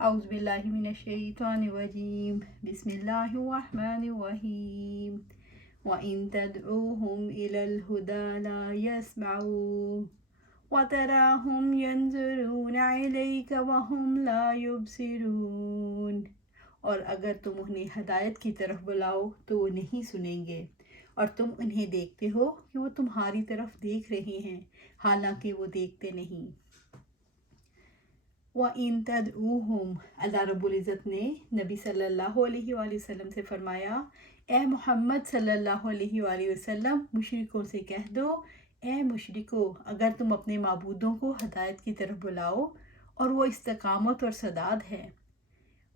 أعوذ بالله من الشيطان الرجيم بسم الله الرحمن الرحيم وإن تدعوهم إلى الهدى لا يسمعون وتراهم ينظرون إليك وهم لا يبصرون اور اگر تم انہیں ہدایت کی طرف بلاؤ تو وہ نہیں سنیں گے، اور تم انہیں دیکھتے ہو کہ وہ تمہاری طرف دیکھ رہے ہیں حالانکہ وہ دیکھتے نہیں۔ وَإِن تَدْعُوهُمْ، اللہ رب العزت نے نبی صلی اللہ علیہ وآلہ وسلم سے فرمایا، اے محمد صلی اللہ علیہ وآلہ وسلم مشرکوں سے کہہ دو، اے مشرکو اگر تم اپنے معبودوں کو ہدایت کی طرف بلاؤ اور وہ استقامت اور سداد ہے۔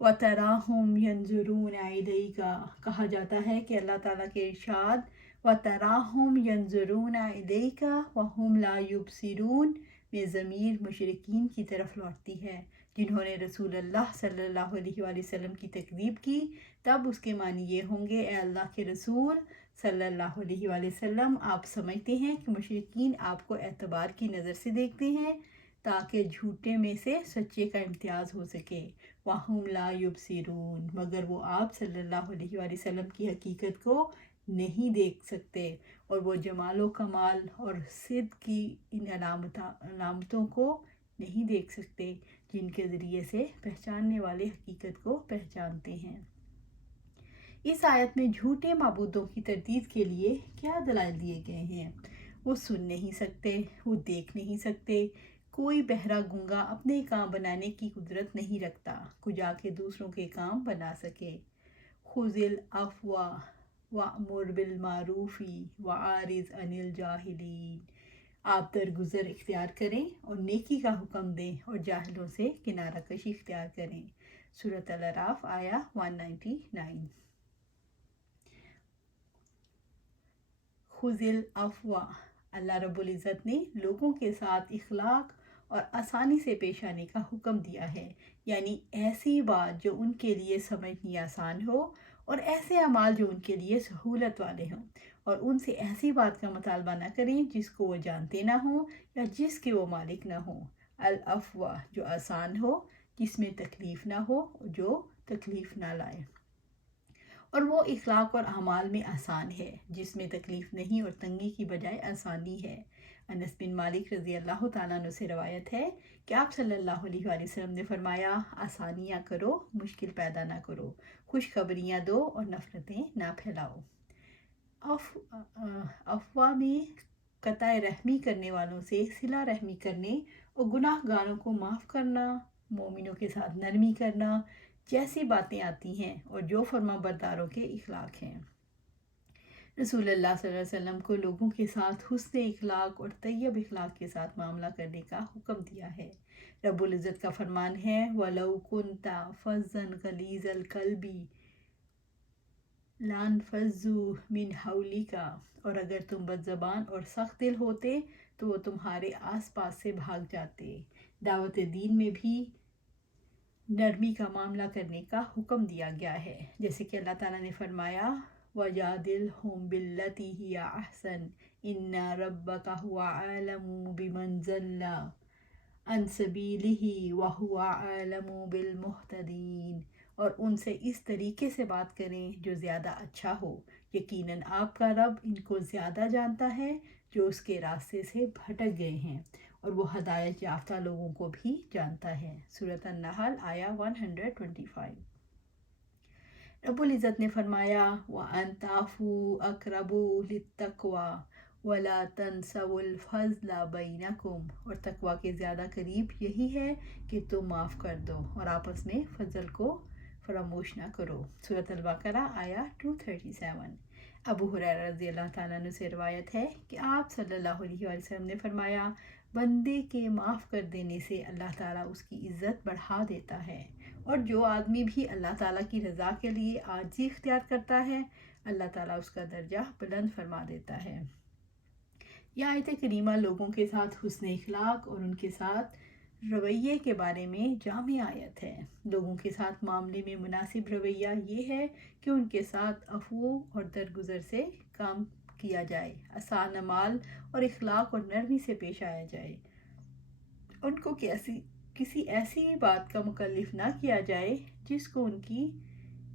وَتَرَاهُمْ يَنظُرُونَ إِلَيْكَ، کہا جاتا ہے کہ اللہ تعالیٰ کے ارشاد وَتَرَاهُمْ يَنظُرُونَ إِلَيْكَ وَهُمْ لَا يُبْصِرُونَ میں ضمیر مشرکین کی طرف لوٹتی ہے جنہوں نے رسول اللہ صلی اللہ علیہ وآلہ وسلم کی تکذیب کی، تب اس کے معنی یہ ہوں گے، اے اللہ کے رسول صلی اللہ علیہ وآلہ وسلم، آپ سمجھتے ہیں کہ مشرکین آپ کو اعتبار کی نظر سے دیکھتے ہیں تاکہ جھوٹے میں سے سچے کا امتیاز ہو سکے۔ وَهُمْ لَا يُبْصِرُونَ، مگر وہ آپ صلی اللہ علیہ وآلہ وسلم کی حقیقت کو نہیں دیکھ سکتے، اور وہ جمال و کمال اور صدق کی ان علامتوں کو نہیں دیکھ سکتے جن کے ذریعے سے پہچاننے والے حقیقت کو پہچانتے ہیں۔ اس آیت میں جھوٹے معبودوں کی تردید کے لیے کیا دلائل دیے گئے ہیں؟ وہ سن نہیں سکتے، وہ دیکھ نہیں سکتے، کوئی بہرا گونگا اپنے کام بنانے کی قدرت نہیں رکھتا کہ جا کے دوسروں کے کام بنا سکے۔ خُذِ الْعَفْوَ وَأْمُرْ بِالْمَعْرُوفِ وَأَعْرِضْ عَنِ الْجَاهِلِينَ، آپ درگزر اختیار کریں اور نیکی کا حکم دیں اور جاہلوں سے کنارہ کشی اختیار کریں۔ سورۃ الاعراف آیہ 199۔ خُذِ الْعَفْوَ، اللہ رب العزت نے لوگوں کے ساتھ اخلاق اور آسانی سے پیش آنے کا حکم دیا ہے، یعنی ایسی بات جو ان کے لیے سمجھنی آسان ہو اور ایسے اعمال جو ان کے لیے سہولت والے ہوں، اور ان سے ایسی بات کا مطالبہ نہ کریں جس کو وہ جانتے نہ ہوں یا جس کے وہ مالک نہ ہوں۔ العفو، جو آسان ہو، جس میں تکلیف نہ ہو، جو تکلیف نہ لائے، اور وہ اخلاق اور اعمال میں آسان ہے جس میں تکلیف نہیں اور تنگی کی بجائے آسانی ہے۔ انس بن مالک رضی اللہ تعالیٰ عنہ سے روایت ہے کہ آپ صلی اللہ علیہ وآلہ وسلم نے فرمایا، آسانیاں کرو، مشکل پیدا نہ کرو، خوشخبریاں دو اور نفرتیں نہ پھیلاؤ۔ افواہ میں قطع رحمی کرنے والوں سے صلہ رحمی کرنے اور گناہ گاروں کو معاف کرنا، مومنوں کے ساتھ نرمی کرنا جیسی باتیں آتی ہیں، اور جو فرما برداروں کے اخلاق ہیں۔ رسول اللہ صلی اللہ علیہ وسلم کو لوگوں کے ساتھ حسن اخلاق اور طیب اخلاق کے ساتھ معاملہ کرنے کا حکم دیا ہے۔ رب العزت کا فرمان ہے وَلَوْ كُنْتَ فَظًّا غَلِيظَ الْقَلْبِ لَانفَضُّوا مِنْ حَوْلِكَ، اور اگر تم بد زبان اور سخت دل ہوتے تو وہ تمہارے آس پاس سے بھاگ جاتے۔ دعوت دین میں بھی نرمی کا معاملہ کرنے کا حکم دیا گیا ہے، جیسے کہ اللہ تعالیٰ نے فرمایا وَجَادِلْهُم بِالَّتِي هِيَ أَحْسَنُ إِنَّ رَبَّكَ هُوَ أَعْلَمُ بِمَنْ ضَلَّ عَنْ سَبِيلِهِ وَهُوَ أَعْلَمُ بِالْمُهْتَدِينَ، اور ان سے اس طریقے سے بات کریں جو زیادہ اچھا ہو، یقیناً آپ کا رب ان کو زیادہ جانتا ہے جو اس کے راستے سے بھٹک گئے ہیں، اور وہ ہدایت یافتہ لوگوں کو بھی جانتا ہے۔ سورۃ النحل آیہ 125۔ رب العزت نے فرمایا وَأَن تَعْفُوا أَقْرَبُ لِلتَّقْوَى وَلَا تَنْسَوُا الْفَضْلَ بَيْنَكُمْ، اور تقویٰ کے زیادہ قریب یہی ہے کہ تم معاف کر دو اور آپس میں فضل کو فراموش نہ کرو۔ سورۃ البقرہ آیہ 237۔ ابو ہریرہ رضی اللہ تعالیٰ عنہ سے روایت ہے کہ آپ صلی اللہ علیہ وآلہ وسلم نے فرمایا، بندے کے معاف کر دینے سے اللہ تعالیٰ اس کی عزت بڑھا دیتا ہے، اور جو آدمی بھی اللہ تعالیٰ کی رضا کے لیے عاجزی اختیار کرتا ہے، اللہ تعالیٰ اس کا درجہ بلند فرما دیتا ہے۔ یہ آیت کریمہ لوگوں کے ساتھ حسن اخلاق اور ان کے ساتھ رویے کے بارے میں جامع آیت ہے۔ لوگوں کے ساتھ معاملے میں مناسب رویہ یہ ہے کہ ان کے ساتھ عفو اور درگزر سے کام کیا جائے، آسان اعمال اور اخلاق اور نرمی سے پیش آیا جائے، ان کو کسی کسی ایسی بات کا مکلف نہ کیا جائے جس کو ان کی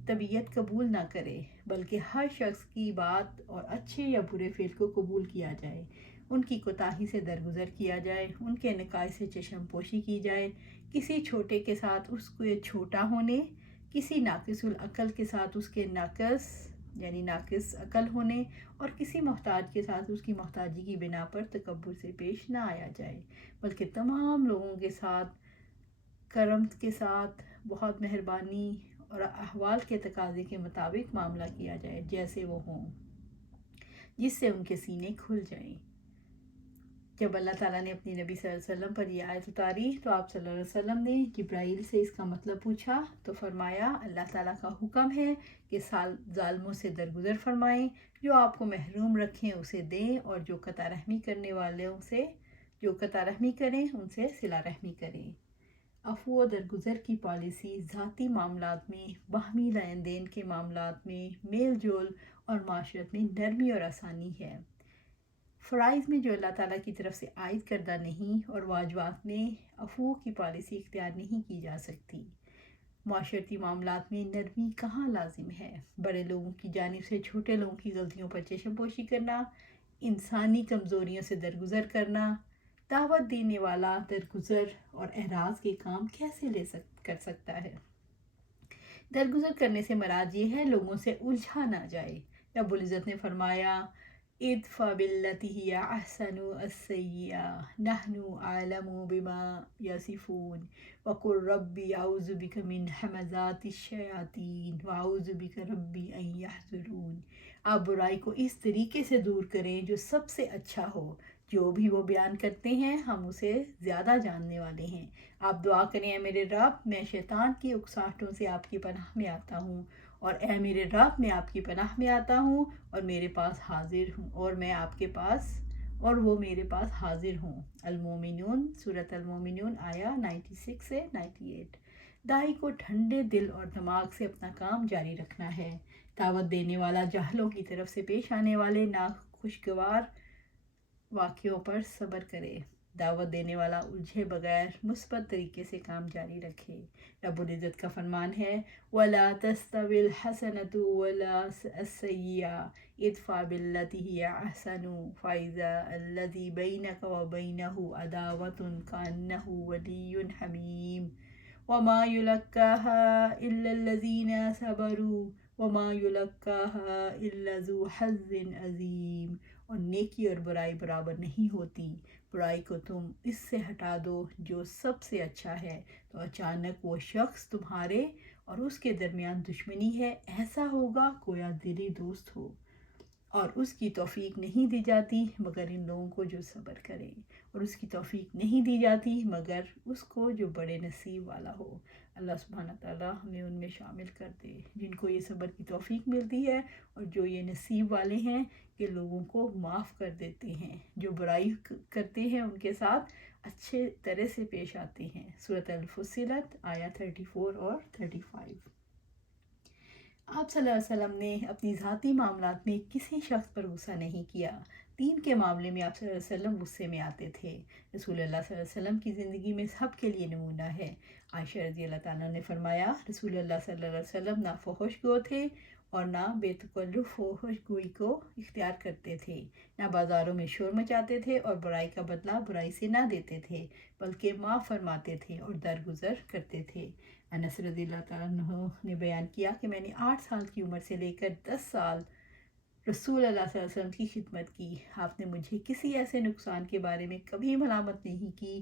طبیعت قبول نہ کرے، بلکہ ہر شخص کی بات اور اچھے یا برے فعل کو قبول کیا جائے، ان کی کوتاہی سے درگزر کیا جائے، ان کے نکائے سے چشم پوشی کی جائے، کسی چھوٹے کے ساتھ اس کو چھوٹا ہونے، کسی ناقص العقل کے ساتھ اس کے ناقص عقل ہونے، اور کسی محتاج کے ساتھ اس کی محتاجی کی بنا پر تکبر سے پیش نہ آیا جائے، بلکہ تمام لوگوں کے ساتھ کرم کے ساتھ بہت مہربانی اور احوال کے تقاضے کے مطابق معاملہ کیا جائے جیسے وہ ہوں، جس سے ان کے سینے کھل جائیں۔ جب اللہ تعالیٰ نے اپنی نبی صلی اللہ علیہ وسلم پر یہ آیت اتاری تو آپ صلی اللہ علیہ وسلم نے جبرائیل سے اس کا مطلب پوچھا تو فرمایا اللہ تعالیٰ کا حکم ہے کہ ظالموں سے درگزر فرمائیں، جو آپ کو محروم رکھیں اسے دیں، اور جو قطع رحمی کریں ان سے صلہ رحمی کریں۔ عفو و درگزر کی پالیسی ذاتی معاملات میں، باہمی لین دین کے معاملات میں، میل جول اور معاشرت میں نرمی اور آسانی ہے۔ فرائض میں جو اللہ تعالیٰ کی طرف سے عائد کردہ نہیں اور واجبات میں عفو کی پالیسی اختیار نہیں کی جا سکتی۔ معاشرتی معاملات میں نرمی کہاں لازم ہے؟ بڑے لوگوں کی جانب سے چھوٹے لوگوں کی غلطیوں پر چشم پوشی کرنا، انسانی کمزوریوں سے درگزر کرنا۔ دعوت دینے والا درگزر اور اعراض کے کام کیسے کر سکتا ہے؟ درگزر کرنے سے مراد یہ ہے لوگوں سے الجھا نہ جائے۔ رب العزت نے فرمایا ادفع بالتی ہی احسن السیئۃ نحن اعلم بما یصفون وقل ربی اعوذ بک من ہمزات الشیاطین واعوذ بک ربی ان یحضرون۔ آپ برائی کو اس طریقے سے دور کریں جو سب سے اچھا ہو، جو بھی وہ بیان کرتے ہیں ہم اسے زیادہ جاننے والے ہیں۔ آپ دعا کریں اے میرے رب میں شیطان کی اکساہٹوں سے آپ کی پناہ میں آتا ہوں، اور اے میرے رب میں آپ کی پناہ میں آتا ہوں اور میرے پاس حاضر ہوں، اور میں آپ کے پاس اور وہ میرے پاس حاضر ہوں۔ المومنون سورۃ المومنون آیا 96 سے 98۔ داعی کو ٹھنڈے دل اور دماغ سے اپنا کام جاری رکھنا ہے۔ دعوت دینے والا جاہلوں کی طرف سے پیش آنے والے ناخوشگوار واقعوں پر صبر کرے۔ دعوت دینے والا الجھے بغیر مثبت طریقے سے کام جاری رکھے۔ رب العزت کا فرمان ہے وَلَا تَسْتَوِي الْحَسَنَةُ وَلَا السَّيِّئَةُ ادْفَعْ بِالَّتِي هِيَ أَحْسَنُ فَإِذَا الَّذِي بَيْنَكَ وَبَيْنَهُ عَدَاوَةٌ كَأَنَّهُ وَلِيٌّ حَمِيمٌ وَمَا يُلَقَّاهَا إِلَّا الَّذِينَ صَبَرُوا وَمَا يُلَقَّاهَا إِلَّا ذُو حَظٍّ عَظِيمٍ۔ اور نیکی اور برائی برابر نہیں ہوتی، برائی کو تم اس سے ہٹا دو جو سب سے اچھا ہے، تو اچانک وہ شخص تمہارے اور اس کے درمیان دشمنی ہے، ایسا ہوگا گویا دلی دوست ہو، اور اس کی توفیق نہیں دی جاتی مگر ان لوگوں کو جو صبر کریں، اور اس کی توفیق نہیں دی جاتی مگر اس کو جو بڑے نصیب والا ہو۔ اللہ سبحانہ تعالیٰ ہمیں ان میں شامل کر دے جن کو یہ صبر کی توفیق ملتی ہے، اور جو یہ نصیب والے ہیں کہ لوگوں کو معاف کر دیتے ہیں، جو برائی کرتے ہیں ان کے ساتھ اچھے طرح سے پیش آتے ہیں۔ سورۃ الفصلت آیا 34 اور 35۔ آپ صلی اللہ علیہ وسلم نے اپنی ذاتی معاملات میں کسی شخص پر غصہ نہیں کیا۔ دین کے معاملے میں آپ صلی اللہ علیہ وسلم غصے میں آتے تھے۔ رسول اللہ صلی اللہ علیہ وسلم کی زندگی میں سب کے لیے نمونہ ہے۔ عائشہ رضی اللہ تعالیٰ نے فرمایا رسول اللہ صلی اللہ علیہ وسلم نہ فحش گو تھے اور نہ بے تکلف فحش گوئی کو اختیار کرتے تھے، نہ بازاروں میں شور مچاتے تھے اور برائی کا بدلہ برائی سے نہ دیتے تھے، بلکہ معاف فرماتے تھے اور درگزر کرتے تھے۔ انس رضی اللہ تعالیٰ عنہ نے بیان کیا کہ میں نے 8 سال کی عمر سے لے کر 10 سال رسول اللہ صلی اللہ علیہ وسلم کی خدمت کی۔ آپ نے مجھے کسی ایسے نقصان کے بارے میں کبھی ملامت نہیں کی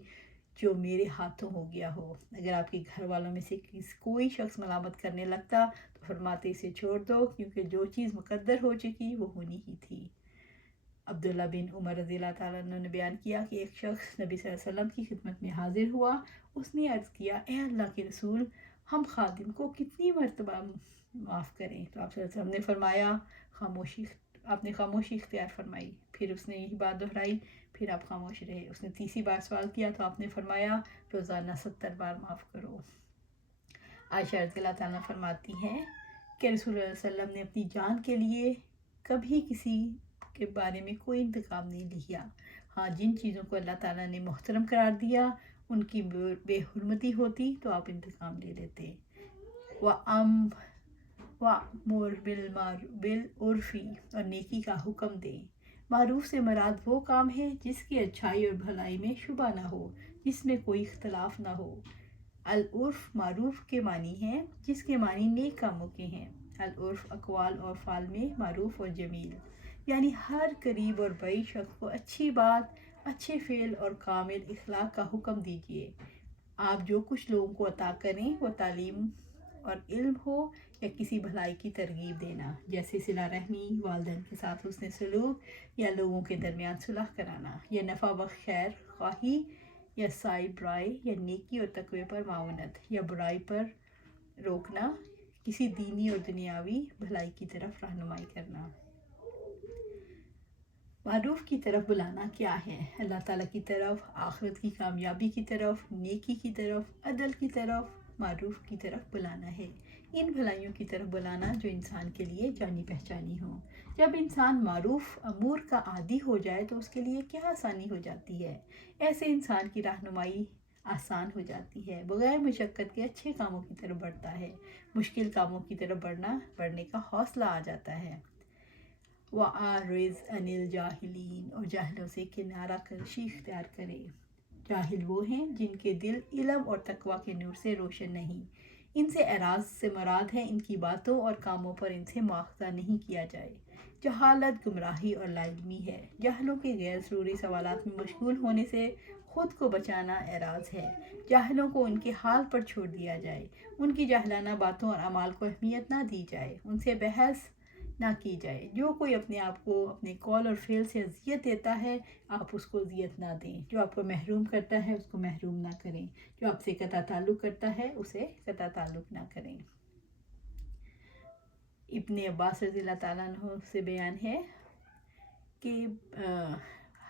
جو میرے ہاتھوں ہو گیا ہو۔ اگر آپ کے گھر والوں میں سے کوئی شخص ملامت کرنے لگتا تو فرماتے اسے چھوڑ دو، کیونکہ جو چیز مقدر ہو چکی وہ ہونی ہی تھی۔ عبداللہ بن عمر رضی اللہ تعالیٰ عنہ نے بیان کیا کہ ایک شخص نبی صلی اللہ علیہ وسلم کی خدمت میں حاضر ہوا۔ اس نے عرض کیا اے اللہ کے رسول، ہم خادم کو کتنی مرتبہ معاف کریں؟ تو آپ صلی اللہ علیہ وسلم نے فرمایا آپ نے خاموشی اختیار فرمائی۔ پھر اس نے یہی بات دہرائی، پھر آپ خاموش رہے۔ اس نے تیسری بار سوال کیا تو آپ نے فرمایا روزانہ 70 بار معاف کرو۔ عائشہ رضی اللہ تعالیٰ فرماتی ہیں کہ رسول اللہ صلی اللہ علیہ وسلم نے اپنی جان کے لیے کبھی کسی کے بارے میں کوئی انتقام نہیں لیا۔ ہاں، جن چیزوں کو اللہ تعالیٰ نے محترم قرار دیا ان کی بے حرمتی ہوتی تو آپ انتقام لے لیتے۔ وَأْمُرْ بِالْعُرْفِ اور نیکی کا حکم دے۔ معروف سے مراد وہ کام ہے جس کی اچھائی اور بھلائی میں شبہ نہ ہو، جس میں کوئی اختلاف نہ ہو۔ العرف معروف کے معنی ہیں جس کے معنی نیک کاموں کے ہیں۔ العرف اقوال اور فعال میں معروف اور جمیل، یعنی ہر قریب اور بعید شخص کو اچھی بات، اچھے فعل اور کامل اخلاق کا حکم دیجیے۔ آپ جو کچھ لوگوں کو عطا کریں وہ تعلیم اور علم ہو یا کسی بھلائی کی ترغیب دینا، جیسے صلہ رحمی، والدین کے ساتھ حسن سلوک، یا لوگوں کے درمیان صلح کرانا، یا نفع بخش خیر خواہی، یا سائی برائی، یا نیکی اور تقوی پر معاونت، یا برائی پر روکنا، کسی دینی اور دنیاوی بھلائی کی طرف رہنمائی کرنا۔ معروف کی طرف بلانا کیا ہے؟ اللہ تعالیٰ کی طرف، آخرت کی کامیابی کی طرف، نیکی کی طرف، عدل کی طرف، معروف کی طرف بلانا ہے۔ ان بھلائیوں کی طرف بلانا جو انسان کے لیے جانی پہچانی ہوں۔ جب انسان معروف امور کا عادی ہو جائے تو اس کے لیے کیا آسانی ہو جاتی ہے۔ ایسے انسان کی رہنمائی آسان ہو جاتی ہے، بغیر مشقت کے اچھے کاموں کی طرف بڑھتا ہے، مشکل کاموں کی طرف بڑھنے کا حوصلہ آ جاتا ہے۔ وَأَعْرِضْ عَنِ الْجَاهِلِينَ اور جاہلوں سے کنارہ کشی اختیار کرے۔ جاہل وہ ہیں جن کے دل علم اور تقوی کے نور سے روشن نہیں۔ ان سے اعراض سے مراد ہے ان کی باتوں اور کاموں پر ان سے مواخذہ نہیں کیا جائے۔ جہالت گمراہی اور لا علمی ہے۔ جاہلوں کے غیر ضروری سوالات میں مشغول ہونے سے خود کو بچانا اعراض ہے۔ جاہلوں کو ان کے حال پر چھوڑ دیا جائے، ان کی جاہلانہ باتوں اور اعمال کو اہمیت نہ دی جائے، ان سے بحث نہ کی جائے۔ جو کوئی اپنے آپ کو اپنے قول اور فعل سے اذیت دیتا ہے، آپ اس کو اذیت نہ دیں۔ جو آپ کو محروم کرتا ہے اس کو محروم نہ کریں۔ جو آپ سے قطع تعلق کرتا ہے اسے قطع تعلق نہ کریں۔ ابن عباس رضی اللہ تعالیٰ عنہ سے بیان ہے کہ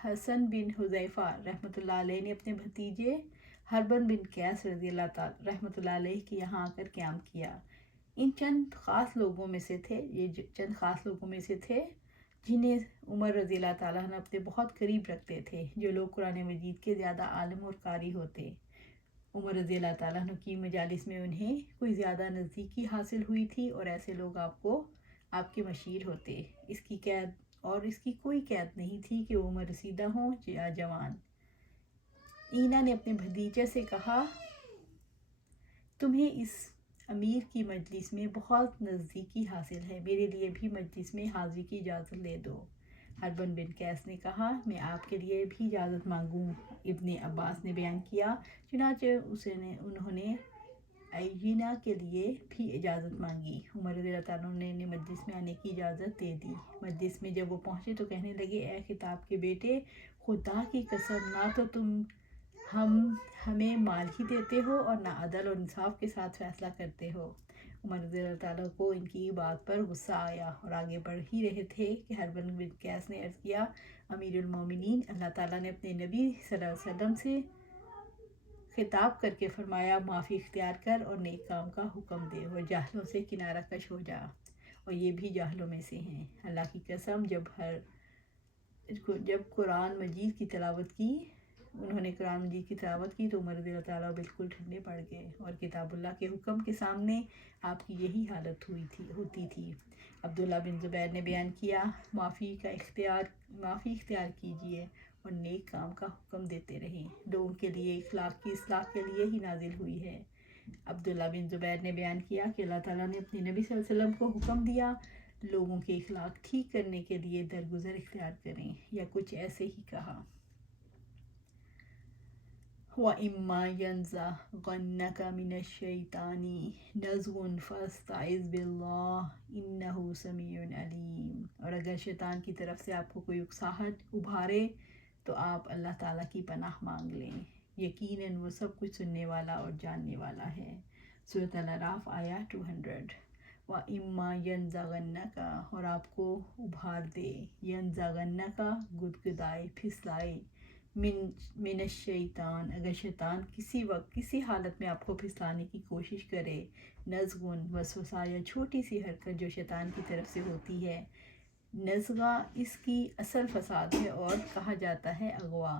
حسن بن حذیفہ رحمۃ اللہ علیہ نے اپنے بھتیجے حربن بن قیس رضی اللہ تعالیٰ رحمۃ اللہ علیہ کے یہاں آ کر قیام کیا۔ یہ چند خاص لوگوں میں سے تھے جنہیں عمر رضی اللہ تعالیٰ عنہ اپنے بہت قریب رکھتے تھے، جو لوگ قرآن مجید کے زیادہ عالم اور قاری ہوتے۔ عمر رضی اللہ تعالیٰ عنہ کی مجالس میں انہیں کوئی زیادہ نزدیکی حاصل ہوئی تھی، اور ایسے لوگ آپ کے مشیر ہوتے۔ اس کی کوئی قید نہیں تھی کہ وہ عمر رسیدہ ہوں یا جوان۔ اینا نے اپنے بھتیجے سے کہا، تمہیں اس امیر کی مجلس میں بہت نزدیکی حاصل ہے، میرے لیے بھی مجلس میں حاضری کی اجازت لے دو۔ حربن بن قیس نے کہا، میں آپ کے لیے بھی اجازت مانگوں۔ ابن عباس نے بیان کیا، چنانچہ انہوں نے اینا کے لیے بھی اجازت مانگی۔ عمر رضی اللہ تعالیٰ نے مجلس میں آنے کی اجازت دے دی۔ مجلس میں جب وہ پہنچے تو کہنے لگے، اے خطاب کے بیٹے، خدا کی قسم، نہ تو تم ہمیں مال ہی دیتے ہو اور نہ عدل اور انصاف کے ساتھ فیصلہ کرتے ہو۔ عمر رضی اللہ تعالیٰ کو ان کی بات پر غصہ آیا اور آگے بڑھ ہی رہے تھے کہ حربن بن قیس نے عرض کیا، امیر المومنین، اللہ تعالیٰ نے اپنے نبی صلی اللہ علیہ وسلم سے خطاب کر کے فرمایا، معافی اختیار کر اور نیک کام کا حکم دے اور جاہلوں سے کنارہ کش ہو جا، اور یہ بھی جاہلوں میں سے ہیں۔ اللہ کی قسم، جب قرآن مجید کی تلاوت کی، انہوں نے قرآن مجید کی تلاوت کی تو عمر رضی اللہ تعالیٰ بالکل ٹھنڈے پڑ گئے، اور کتاب اللہ کے حکم کے سامنے آپ کی یہی حالت ہوتی تھی۔ عبداللہ بن زبیر نے بیان کیا، معافی اختیار کیجیے اور نیک کام کا حکم دیتے رہیں، لوگوں کے لیے اخلاق کی اصلاح کے لیے ہی نازل ہوئی ہے۔ عبداللہ بن زبیر نے بیان کیا کہ اللہ تعالیٰ نے اپنے نبی صلی اللہ علیہ وسلم کو حکم دیا، لوگوں کے اخلاق ٹھیک کرنے کے لیے درگزر اختیار کریں، یا کچھ ایسے ہی کہا۔ وَإِمَّا يَنزَغَنَّكَ مِنَ الشَّيْطَانِ نَزْغٌ فَاسْتَعِذْ بِاللَّهِ إِنَّهُ سَمِيعٌ عَلِيمٌ، اور اگر شیطان کی طرف سے آپ کو کوئی اکساہٹ ابھارے تو آپ اللہ تعالیٰ کی پناہ مانگ لیں، یقیناً وہ سب کچھ سننے والا اور جاننے والا ہے۔ سورۃ الاعراف آیہ 200۔ وَإِمَّا يَنزَغَنَّكَ اور آپ کو ابھار دے، يَنزَغَنَّكَ گدگدائے، پھسلائے، من الشیطان اگر شیطان کسی وقت کسی حالت میں آپ کو پھسلانے کی کوشش کرے، نزغن وسوسہ یا چھوٹی سی حرکت جو شیطان کی طرف سے ہوتی ہے۔ نزغہ اس کی اصل فساد ہے اور کہا جاتا ہے اغوا۔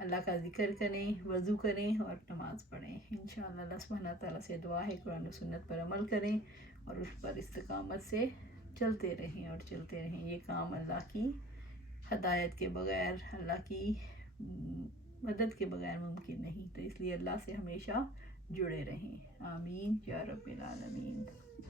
اللہ کا ذکر کریں، وضو کریں اور نماز پڑھیں. انشاءاللہ اللہ سبحانہ تعالیٰ سے دعا ہے قرآن و سنت پر عمل کریں اور اس پر استقامت سے چلتے رہیں. یہ کام اللہ کی ہدایت کے بغیر، اللہ کی مدد کے بغیر ممکن نہیں، تو اس لیے اللہ سے ہمیشہ جڑے رہیں. آمین یا رب العالمین.